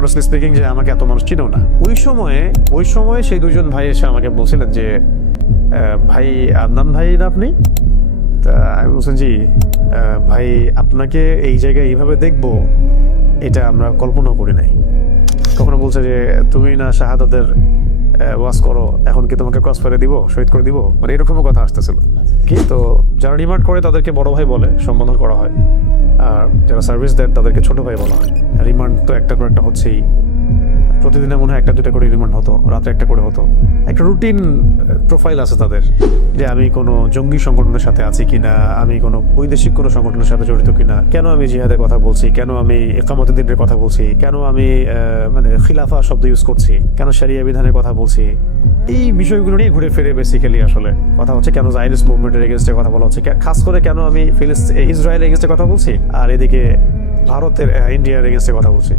Honestly speaking যে আমাকে এত মানুষ চিনেও না। ওই সময়ে সেই দুজন ভাই এসে আমাকে বলছিলেন যে ভাই আদনান ভাই না আপনি? তা আমি বলছেন জি ভাই, আপনাকে এই জায়গায় এইভাবে দেখবো এটা আমরা কল্পনাও করি নাই। কখনো বলছে যে তুমি না শাহাদাতের ওয়াজ করো, এখন কি তোমাকে ক্রস ফায়ারে দিব, শহীদ করে দিব, মানে এরকমও কথা আসতেছিল। কিন্তু যারা রিমান্ড করে তাদেরকে বড় ভাই বলে সম্বোধন করা হয়, আর যারা সার্ভিস দেন তাদেরকে ছোট ভাই বলা হয়। রিমান্ড তো একটা করে একটা হচ্ছেই, প্রতিদিনে মনে হয় একটা দুটা করে রিমান্ড হতো, রাতে একটা করে হতো। একটা রুটিন প্রোফাইল আছে তাদের, যে আমি কোনো জঙ্গি সংগঠনের সাথে আছি কিনা, আমি কোনো বৈদেশিক কোনো সংগঠনের সাথে জড়িত কিনা, কেন আমি জিহাদের কথা বলছি, কেন আমি ইকামতের দিনের কথা বলছি, কেন আমি মানে খিলাফা শব্দ ইউজ করছি, কেন শরিয়া বিধানের কথা বলছি, এই বিষয়গুলো নিয়ে ঘুরে ফিরে বেসিক্যালি আসলে কথা হচ্ছে। কেন জায়নিস্ট মুভমেন্টের এগেনস্টে কথা বলা হচ্ছে, খাস করে কেন আমি ইসরায়েলের এগেনস্টে কথা বলছি, আর এদিকে ভারতের ইন্ডিয়ার এগেনস্টে কথা বলছি।